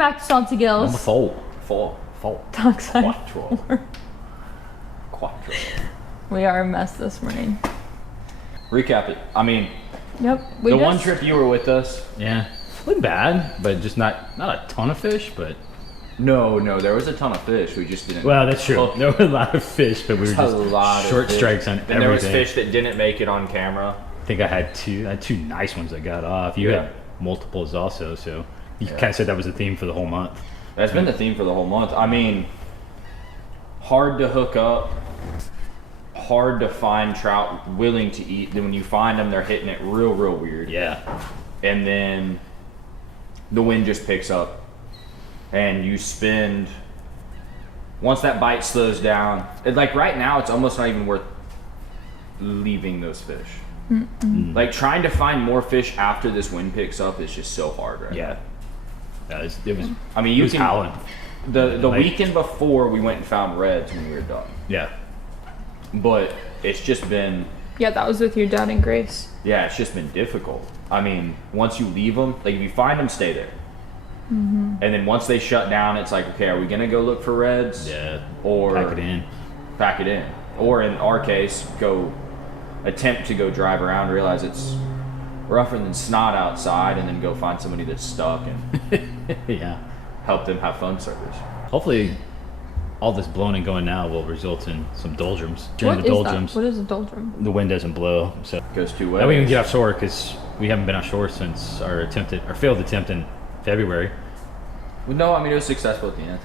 back to SaltyGillz. Number four. Dockside. Quattro. We are a mess this morning. Recap it. I mean, Yep. one trip you were with us. Yeah. Wasn't bad, but just not a ton of fish, but. No, there was a ton of fish. We just didn't. Well, that's true. hook. There were a lot of fish, but we were A lot just of short fish. strikes on And everything. there was fish that didn't make it on camera. I think I had two nice ones that got off. You had multiples also, so you kind of said that was the theme for the whole month. That's been the theme for the whole month. I mean, hard to hook up, hard to find trout willing to eat. Then when you find them, they're hitting it real weird. Yeah. And then the wind just picks up, and you spend. Once that bite slows down, like right now, it's almost not even worth leaving those fish. Like trying to find more fish after this wind picks up is just so hard right now. Yeah, it was. I mean, it was howling. The weekend before, we went and found reds when we were done. Yeah. But it's just been, Yeah, that was with your dad and Grace. it's just been difficult. I mean, once you leave them, like if you find them, stay there. And then once they shut down, it's like, okay, are we gonna go look for reds? Yeah. Or Pack it in. Or in our case, attempt to go drive around, realize it's rougher than snot outside, and then go find somebody that's stuck and Yeah. help them have phone service. Hopefully, all this blowing and going now will result in some doldrums. During What the is doldrums, that? What is a doldrum? the wind doesn't blow, so Goes two that way we can ways. get offshore because we haven't been offshore since our failed attempt in February. Well, no, I mean it was successful at the end.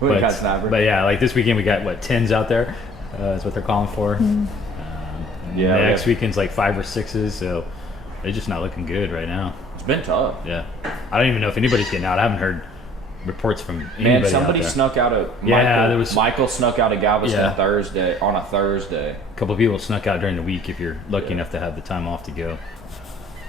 We got snapper. But yeah, like this weekend we got what 10s out there. That's what they're calling for. Yeah, next weekend's like 5 or 6s, so they're just not looking good right now. It's been tough. Yeah, I don't even know if anybody's getting out. I haven't heard reports from anybody. Man, somebody out there. snuck out of Michael snuck out of Galveston on a Thursday. A couple of people snuck out during the week if you're lucky enough to have the time off to go.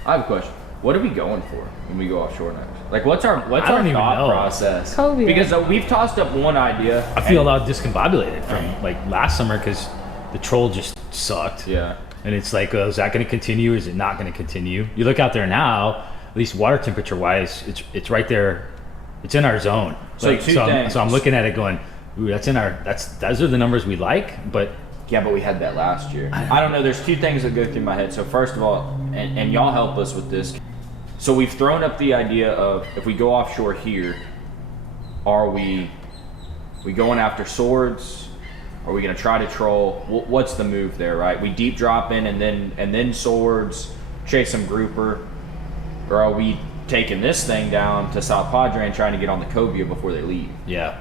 I have a question. What are we going for when we go offshore next? Like, what's our I don't even thought know. process? Cobia. Because we've tossed up one idea. I feel a lot discombobulated from like last summer because the troll just sucked. Yeah. And it's like, is that going to continue? Is it not going to continue? You look out there now, at least water temperature wise, it's right there. It's in our zone. So So I'm looking at it going, ooh, those are the numbers we like, but Yeah, but we had that last year. I don't know. There's two things that go through my head. So first of all, and y'all help us with this. So we've thrown up the idea of if we go offshore here, are we going after swords? Are we going to try to troll? What's the move there, right? We deep drop in and then swords, chase some grouper, or are we taking this thing down to South Padre and trying to get on the cobia before they leave? yeah.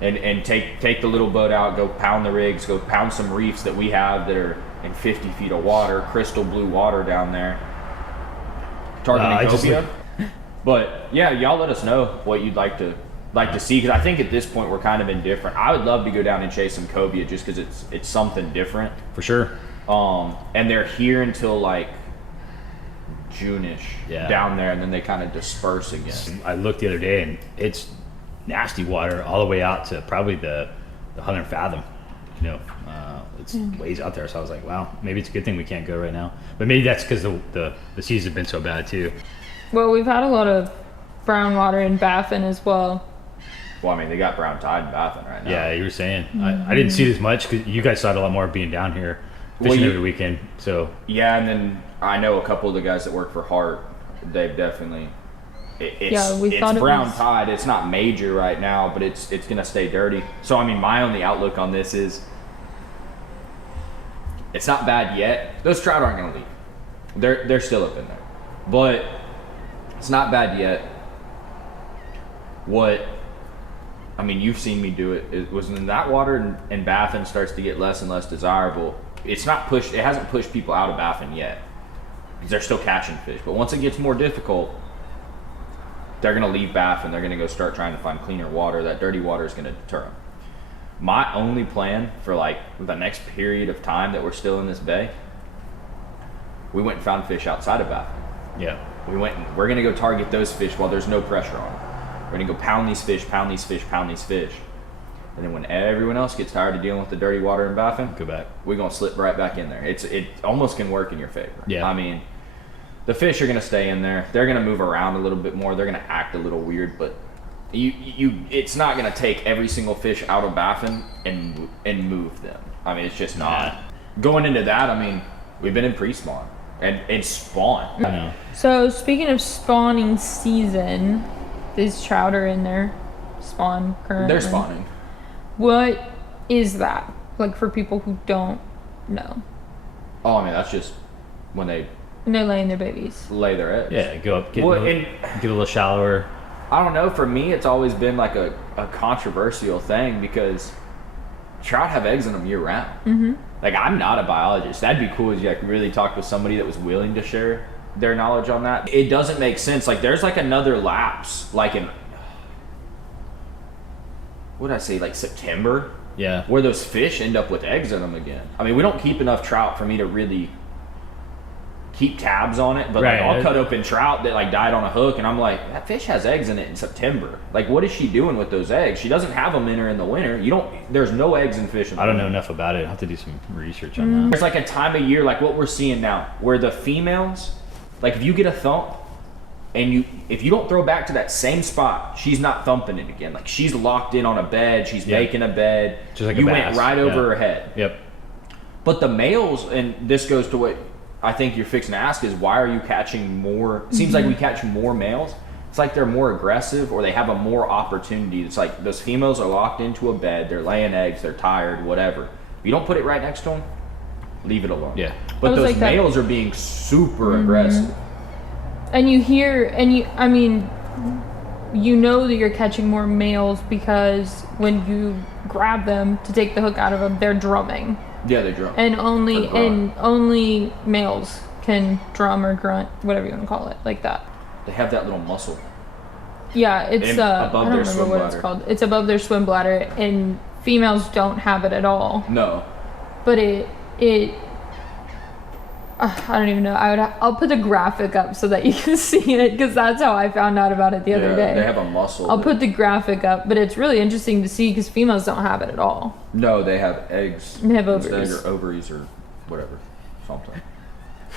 And take the little boat out, go pound the rigs, go pound some reefs that we have that are in 50 feet of water, crystal blue water down there. Targeting cobia. But yeah, y'all let us know what you'd like to see, because I think at this point we're kind of indifferent. I would love to go down and chase some cobia just because it's something different. For sure. And they're here until like June-ish down there, and then they kind of disperse again. I looked the other day and it's nasty water all the way out to probably the 100 fathom. It's ways out there. So I was like, wow, maybe it's a good thing we can't go right now. But maybe that's because the seas have been so bad too. Well, we've had a lot of brown water in Baffin as well. Well, I mean, they got brown tide in Baffin right now. Yeah, you were saying. I didn't see it as much because you guys saw it a lot more being down here fishing every weekend. So yeah, and then I know a couple of the guys that work for Hart. They've definitely. It's brown tide. It's not major right now, but it's gonna stay dirty. So I mean, my only outlook on this is it's not bad yet. Those trout aren't gonna leave. They're still up in there, but it's not bad yet. I mean, you've seen me do it. It was when that water in Baffin starts to get less and less desirable. It hasn't pushed people out of Baffin yet because they're still catching fish. But once it gets more difficult, they're going to leave Baffin. They're going to go start trying to find cleaner water. That dirty water is going to deter them. My only plan for like the next period of time that we're still in this bay, we went and found fish outside of Baffin. yeah, We're going to go target those fish while there's no pressure on them. We're going to go pound these fish. And then when everyone else gets tired of dealing with the dirty water in Baffin, go back. we're going to slip right back in there. It almost can work in your favor. Yeah. I mean, the fish are gonna stay in there. They're gonna move around a little bit more. They're gonna act a little weird, but it's not gonna take every single fish out of Baffin and move them. I mean, it's just not. Yeah. Going into that, I mean, we've been in pre-spawn and spawn. I know. So speaking of spawning season, these trout are in their spawn currently. They're spawning. What is that? Like for people who don't know. Oh, I mean, that's just when they And they're laying their babies. lay their eggs. Yeah, go up, get, Well, get a little shallower. I don't know. For me, it's always been like a controversial thing because trout have eggs in them year round. Mm-hmm. Like, I'm not a biologist. That'd be cool if you like really talk with somebody that was willing to share their knowledge on that. It doesn't make sense. Like, there's like another lapse, like in, what did I say, like September, Yeah. where those fish end up with eggs in them again. I mean, we don't keep enough trout for me to really keep tabs on it, but Right. like I'll cut open trout that like died on a hook, and I'm like, that fish has eggs in it in September. Like, what is she doing with those eggs? She doesn't have them in her in the winter. There's no eggs in fish in the I don't know winter. enough about it. I'll have to do some research on that. There's like a time of year, like what we're seeing now, where the females, like if you get a thump, and if you don't throw back to that same spot, she's not thumping it again. Like, she's locked in on a bed, she's Yeah. making a bed. Just like a you went bass. right over Yeah. her head. Yep. But the males, and this goes to what I think you're fixing to ask, is why are you catching more? Seems like we catch more males. It's like they're more aggressive, or they have a more opportunity. It's like those females are locked into a bed, they're laying eggs, they're tired, whatever. If you don't put it right next to them, leave it alone. Yeah. But I was those like that. males are being super aggressive. And you hear, I mean, you know that you're catching more males because when you grab them to take the hook out of them, they're drumming. Yeah, they drum. And Or grunt. only males can drum or grunt, whatever you want to call it, like that. They have that little muscle. Yeah, it's And I above don't their remember swim what it's bladder. called. It's above their swim bladder, and females don't have it at all. No. But I don't even know. I'll put a graphic up so that you can see it, because that's how I found out about it the other day. They have a muscle. I'll that- put the graphic up, but it's really interesting to see because females don't have it at all. No, they have eggs. They have instead, ovaries. Or ovaries or whatever. Something.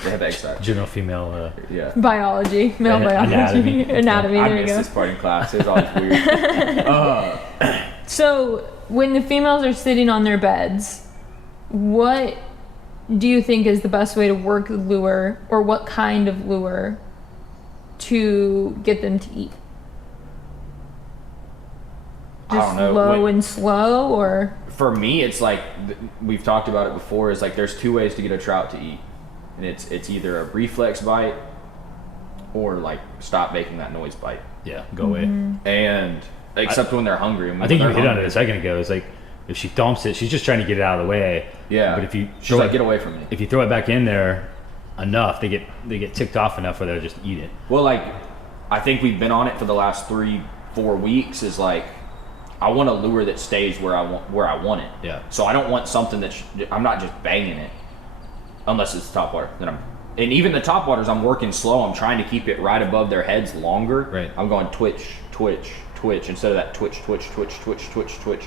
They have egg sacs. General female. Yeah. Biology, male biology, Anatomy. anatomy. I There you missed go. this part in class. It was always weird. So when the females are sitting on their beds, what do you think is the best way to work the lure, or what kind of lure to get them to eat? I Just don't know. low and slow, or For me, it's like, we've talked about it before, is like there's two ways to get a trout to eat. And it's either a reflex bite or like stop making that noise bite. Yeah, go away. And except when they're hungry. And I think you when hit they're on it hungry- a second ago. It's like if she thumps it, she's just trying to get it out of the way. Yeah. But if you She's throw like, it, get away from me. if you throw it back in there enough, they get ticked off enough where they'll just eat it. Well, like, I think we've been on it for the last 3-4 weeks. Is like, I want a lure that stays where I want it. Yeah. So I don't want something that I'm not just banging it, unless it's top water. And even the top waters, I'm working slow. I'm trying to keep it right above their heads longer. Right. I'm going twitch, twitch, twitch instead of that twitch, twitch, twitch, twitch, twitch, twitch,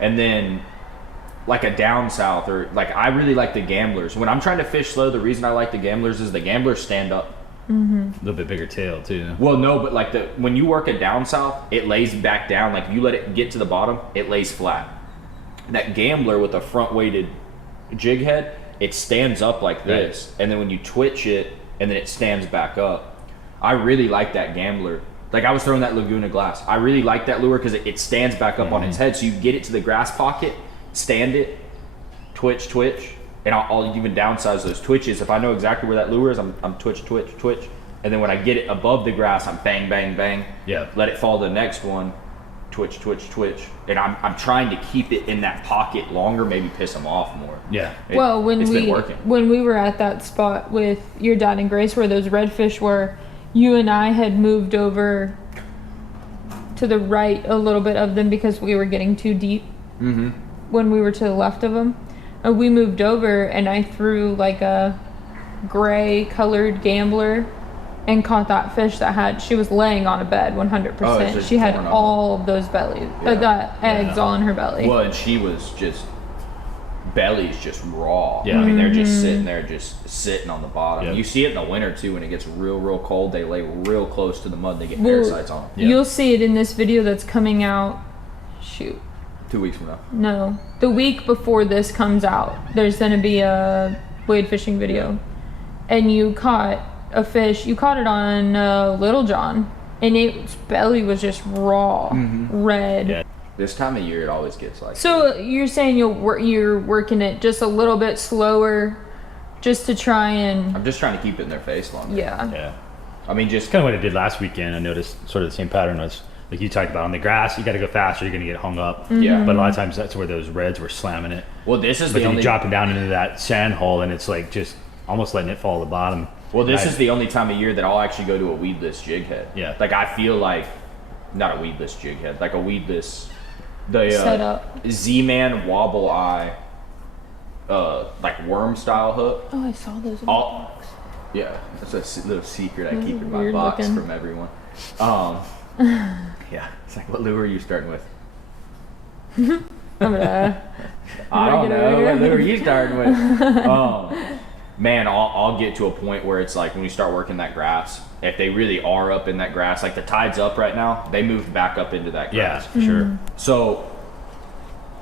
and then like a down south, or like, I really like the gamblers. When I'm trying to fish slow, the reason I like the gamblers is the gamblers stand up. A little bit bigger tail too. Well, no, but like when you work a down south, it lays back down. Like, you let it get to the bottom, it lays flat. That gambler with a front weighted jig head, it stands up like this, and then when you twitch it, and then it stands back up. I really like that gambler. Like, I was throwing that Laguna glass. I really like that lure because it stands back up on its head, so you get it to the grass pocket, stand it, twitch, twitch, and I'll even downsize those twitches. If I know exactly where that lure is, I'm twitch, twitch, twitch, and then when I get it above the grass, I'm bang, bang, bang. Yeah. Let it fall to the next one, twitch, twitch, twitch, and I'm trying to keep it in that pocket longer, maybe piss them off more. Yeah. well, It's been working. when we were at that spot with your dad and Grace where those redfish were, you and I had moved over to the right a little bit of them because we were getting too deep. When we were to the left of them, and we moved over, and I threw like a gray colored gambler and caught that fish she was laying on a bed 100%. Oh, it's just She had torn up. all of those bellies, Yeah. eggs all in her belly. Well, and she was just belly's just raw. Yeah. I mean, they're just sitting there, just sitting on the bottom. Yep. You see it in the winter too when it gets real cold. They lay real close to the mud. They get parasites on them. Yeah. You'll see it in this video that's coming out. Shoot. 2 weeks from now. No, the week before this comes out, there's gonna be a wade fishing video, and you caught a fish. You caught it on Little John, and its belly was just raw, red. Yeah. This time of year, it always gets like. So you're saying you're working it just a little bit slower, just to try and. I'm just trying to keep it in their face longer. Yeah. Yeah. I mean, just Kind of what I did last weekend. I noticed sort of the same pattern was like you talked about on the grass. You got to go faster. You're going to get hung up. Yeah. But a lot of times that's where those reds were slamming it. Well, this is But the then only. you drop it down into that sand hole, and it's like just almost letting it fall to the bottom. Well, this And is the only time of year that I'll actually go to a weedless jig head. Yeah. Like I feel like, not a weedless jig head, like a weedless, the Setup. Z-Man wobble eye, like worm style hook. Oh, I saw those. In the All, box. yeah, that's a little secret I Those keep are in my weird box looking. from everyone. Yeah, it's like, what lure are you starting with? I'm gonna. I don't Get know. over What here. lure are you starting with? Man, I'll get to a point where it's like when we start working that grass, if they really are up in that grass, like the tide's up right now, they moved back up into that Yeah, grass. for sure. So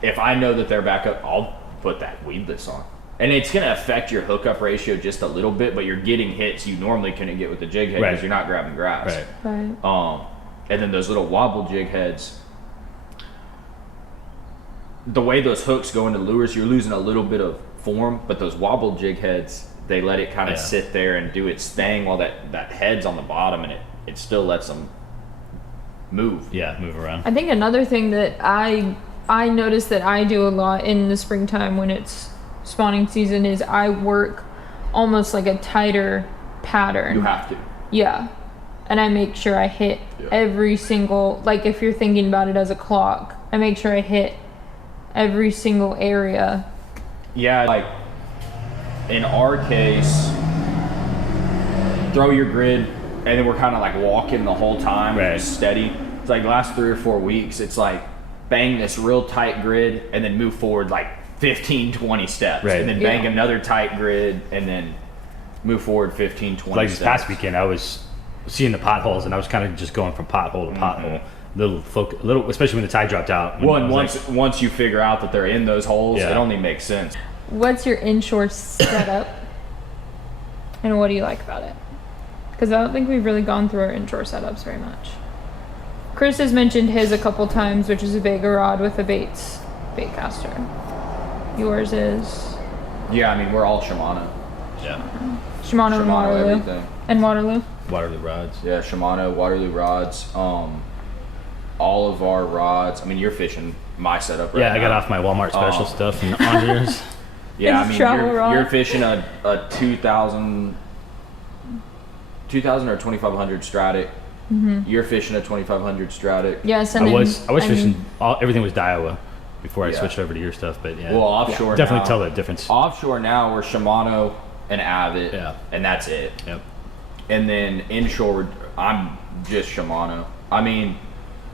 if I know that they're back up, I'll put that weedless on. And it's going to affect your hookup ratio just a little bit, but you're getting hits you normally couldn't get with the jig head because Right. you're not grabbing grass. Right. Right. And then those little wobble jig heads, the way those hooks go into lures, you're losing a little bit of form, but those wobble jig heads, they let it kind of Yeah. sit there and do its thing while that head's on the bottom, and it still lets them move. Yeah, move around. I think another thing that I notice that I do a lot in the springtime when it's spawning season is I work almost like a tighter pattern. You have to. Yeah. And I make sure I hit Yeah. every single, like if you're thinking about it as a clock, I make sure I hit every single area. Yeah, like in our case, throw your grid, and then we're kind of like walking the whole time, Right. just steady. It's like last 3 or 4 weeks, it's like bang this real tight grid, and then move forward like 15, 20 steps, Right. and then bang Yeah. another tight grid, and then move forward 15, 20 Like this steps. past weekend, I was seeing the potholes, and I was kind of just going from pothole to pothole. Little, especially when the tide dropped out. Well, I and was like, once you figure out that they're in those holes, Yeah. it only makes sense. What's your inshore setup? And what do you like about it? Because I don't think we've really gone through our inshore setups very much. Chris has mentioned his a couple times, which is a Vega rod with a bait caster. Yours is Yeah, I mean, we're all Shimano. yeah, Shimano and Waterloo. everything. And Waterloo. Waterloo rods. Yeah, Shimano, Waterloo rods. All of our rods. I mean, you're fishing my setup right Yeah, now. I got off my Walmart special stuff and on yours. Yeah, I It's mean, travel rod. you're fishing a 2000 or 2500 Stratic. You're fishing a 2500 Stratic. Yes, I and was then, fishing. Everything was Daiwa before I Yeah. switched over to your stuff, but yeah. Well, offshore definitely now, tell the difference. Offshore now, we're Shimano and Avid, Yeah. and that's it. Yep. And then inshore, I'm just Shimano. I mean,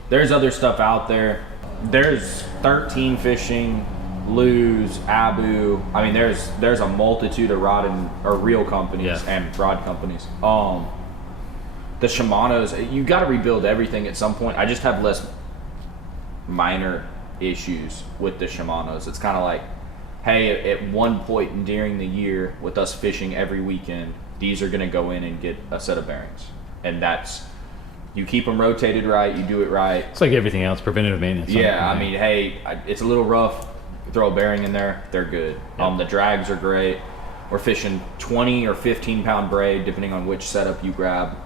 there's other stuff out there. There's 13 Fishing, Luz, Abu. I mean, there's a multitude of rod or reel companies Yeah. and rod companies. The Shimanos, you got to rebuild everything at some point. I just have less minor issues with the Shimanos. It's kind of like, hey, at one point during the year with us fishing every weekend, these are going to go in and get a set of bearings. And that's, you keep them rotated right, you do it right. It's like everything else, preventative maintenance. Yeah, I mean, hey, it's a little rough. Throw a bearing in there, they're good. Yeah. The drags are great. We're fishing 20 or 15 pound braid, depending on which setup you grab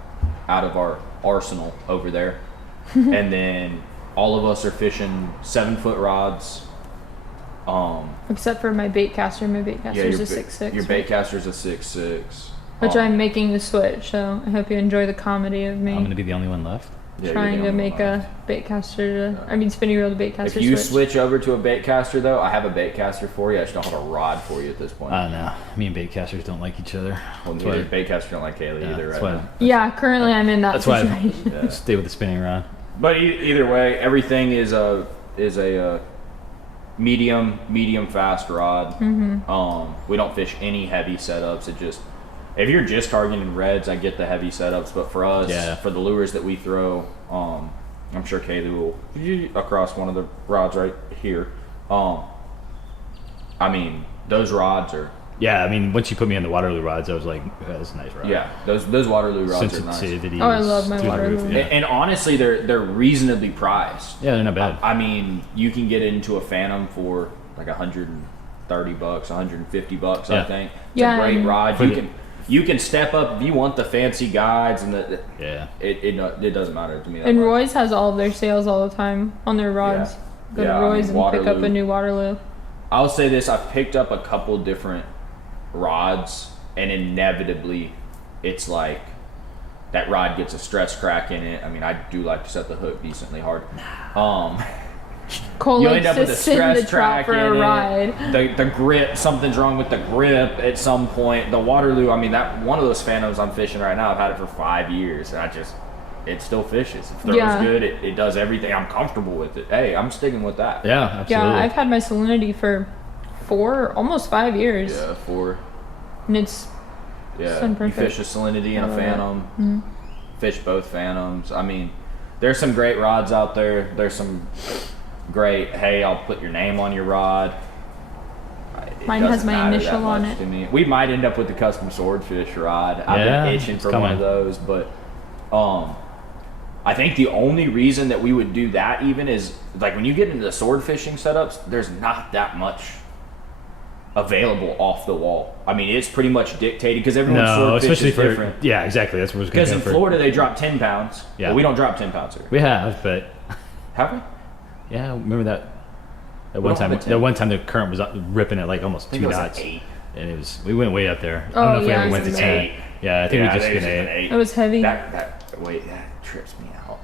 out of our arsenal over there. And then all of us are fishing 7-foot rods. except for my bait caster. My bait caster is a ba- 6'6". Your bait caster's a 6'6". Which I'm making the switch, so I hope you enjoy the comedy of me I'm gonna be the only one left. yeah, trying you're the to only make one. a bait caster to, I mean spinning reel to bait caster If you switch. switch over to a bait caster, though, I have a bait caster for you. I just don't have a rod for you at this point. I don't know. Me and bait casters don't like each other. Well, That's neither why- bait caster don't like Kaylee Yeah, either that's right why- now. Yeah, currently I'm in that That's why situation. I stay with the spinning rod. But either way, everything is a medium fast rod. Mm-hmm. We don't fish any heavy setups. It just, if you're just targeting reds, I get the heavy setups, but for us, for the lures that we throw, I'm sure Kaylee will across one of the rods right here. I mean, those rods are. Yeah, I mean, once you put me on the Waterloo rods, I was like, that's a nice rod. Yeah, those Waterloo rods are nice. Sensitivity. Oh, I love my through the roof, Waterloo. yeah. And honestly, they're reasonably priced. Yeah, they're not bad. I mean, you can get into a Phantom for like $130, $150, I think. It's a great rod. You can step up if you want the fancy guides and it doesn't matter to me. And Roy's has all of their sales all the time on their rods. Go to Roy's and pick up a new Waterloo. I'll say this: I've picked up a couple different rods, and inevitably, it's like that rod gets a stress crack in it. I mean, I do like to set the hook decently hard. Cole you likes end up to with a send stress the trout crack for in a ride. it. The grip, something's wrong with the grip at some point. The Waterloo, I mean, that one of those Phantoms I'm fishing right now, I've had it for 5 years, and it still fishes. It throws good. It does everything. I'm comfortable with it. Hey, I'm sticking with that. Yeah, absolutely. Yeah, I've had my Salinity for almost 5 years. Yeah, 4. And it's you fish a Salinity and a Phantom. Mm-hmm. Fish both Phantoms. I mean, there's some great rods out there. There's some great, hey, I'll put your name on your rod. Mine has my initial on it. To me. We might end up with the custom swordfish rod. I've been itching for one of those, but I think the only reason that we would do that even is like when you get into the sword fishing setups, there's not that much available off the wall. I mean, it's pretty much dictated because everyone's sword fish is different. Yeah, exactly. That's what I was going to Because in Florida they drop 10 pounds. Yeah, we don't drop 10 pounds here. We have, but have we? Yeah, remember that one time. That one time the current was ripping at like almost 2 knots, like 8. And we went way up there. I don't know if we ever went to 10. Yeah, I think we just hit 8. It was heavy. That trips me out.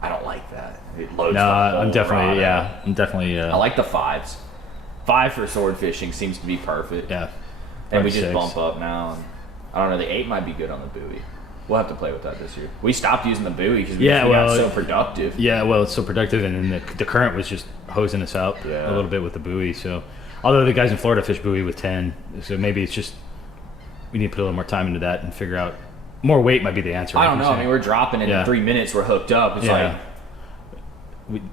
I don't like that. It loads. No, I'm definitely. I like the 5s. 5 for sword fishing seems to be perfect. Yeah, and we just bump up now. And I don't know. The 8 might be good on the buoy. We'll have to play with that this year. We stopped using the buoy because we got so productive. Yeah, well, it's so productive, and then the current was just hosing us out a little bit with the buoy. So, although the guys in Florida fish buoy with 10, so maybe it's just we need to put a little more time into that and figure out more weight might be the answer. I don't know. I mean, we're dropping it in 3 minutes. We're hooked up. It's like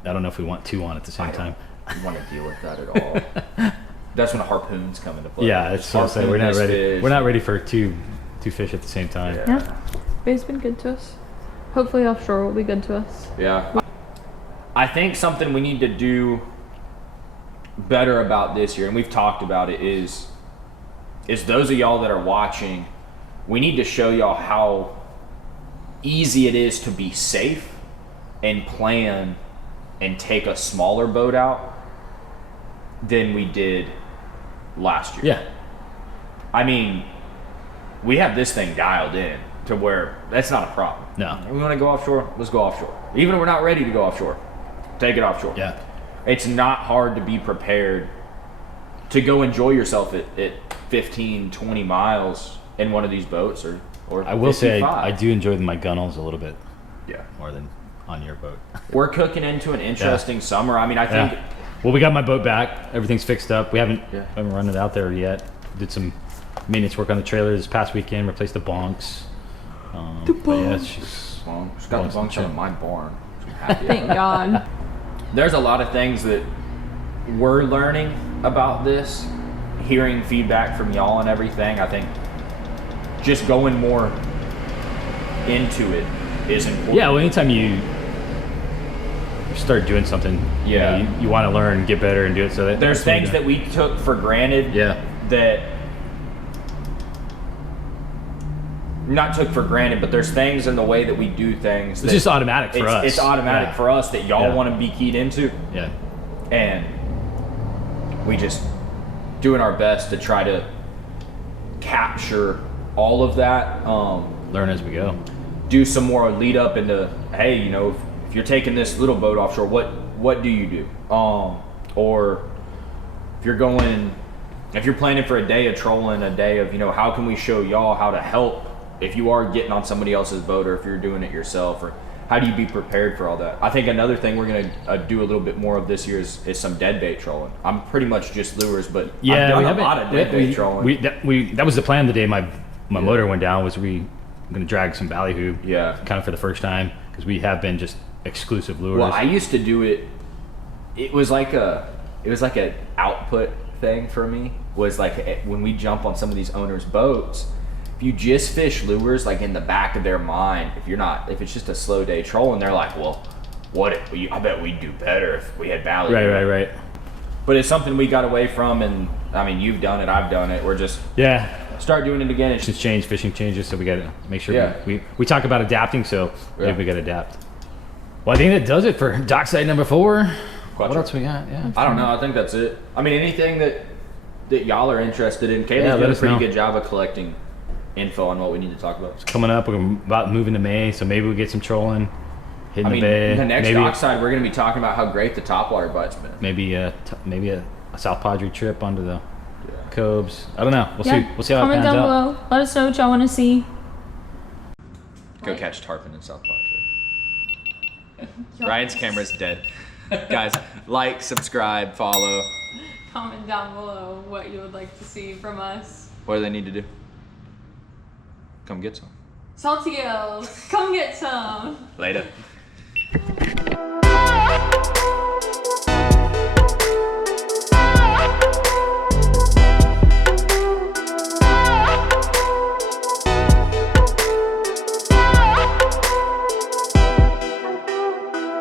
I don't know if we want 2 on at the same time. I don't want to deal with that at all. That's when harpoons come into play. Yeah, it's so we're not ready. Fish. We're not ready for two fish at the same time. Yeah. Bay's been good to us. Hopefully offshore will be good to us. Yeah. I think something we need to do better about this year, and we've talked about it, is those of y'all that are watching, we need to show y'all how easy it is to be safe and plan and take a smaller boat out than we did last year. Yeah. I mean, we have this thing dialed in to where that's not a problem. No. We want to go offshore, let's go offshore. Even if we're not ready to go offshore, take it offshore. Yeah. It's not hard to be prepared to go enjoy yourself at 15, 20 miles in one of these boats or I will say I do enjoy my gunnels a little bit. Yeah. More than on your boat. We're cooking into an interesting summer. I mean, I think... Yeah. Well, we got my boat back. Everything's fixed up. We haven't run it out there yet. Did some maintenance work on the trailer this past weekend. Replaced the bunks. The bunks. She's got the bunks in my barn. I'm happy. Thank God. There's a lot of things that we're learning about this. Hearing feedback from y'all and everything. I think just going more into it is important. Yeah, well, anytime you start doing something, you want to learn, get better, and do it. So there's things that we took for granted. That not took for granted, but there's things in the way that we do things. It's just automatic for us. It's automatic for us that y'all want to be keyed into. Yeah. And we just doing our best to try to capture all of that. Learn as we go. Do some more lead up into, hey, you know, if you're taking this little boat offshore, what do you do? Or if you're planning for a day of trolling, a day of, you know, how can we show y'all how to help if you are getting on somebody else's boat, or if you're doing it yourself, or how do you be prepared for all that? I think another thing we're gonna do a little bit more of this year is some dead bait trolling. I'm pretty much just lures, but I've done a lot of dead bait trolling. That was the plan the day my motor went down, was we gonna drag some ballyhoo. Yeah. Kind of for the first time, because we have been just exclusive lures. Well, I used to do it. It was like an output thing for me. Was like when we jump on some of these owners' boats, if you just fish lures, like in the back of their mind, if it's just a slow day trolling, they're like, well, I bet we'd do better if we had ballyhoo. Right. But it's something we got away from, and I mean, you've done it, I've done it. We're just start doing it again. It's change, fishing changes, so we got to make sure we talk about adapting, so maybe we got to adapt. Well, I think that does it for Dockside number 4. What else we got? Yeah. I don't know. I think that's it. I mean, anything that y'all are interested in. Kayla's doing a pretty good job of collecting info on what we need to talk about. It's coming up. We're about moving to May, so maybe we'll get some trolling, hitting the bay. The next Dockside, we're going to be talking about how great the topwater bite's been. Maybe a South Padre trip onto the Cobes. I don't know. We'll see. We'll see how Comment it pans down out. below. Let us know what y'all want to see. Go catch tarpon in South Padre. Ryan's camera's dead. Guys, like, subscribe, follow. Comment down below what you would like to see from us. What do they need to do? Come get some. SaltyGillz, come get some. Later.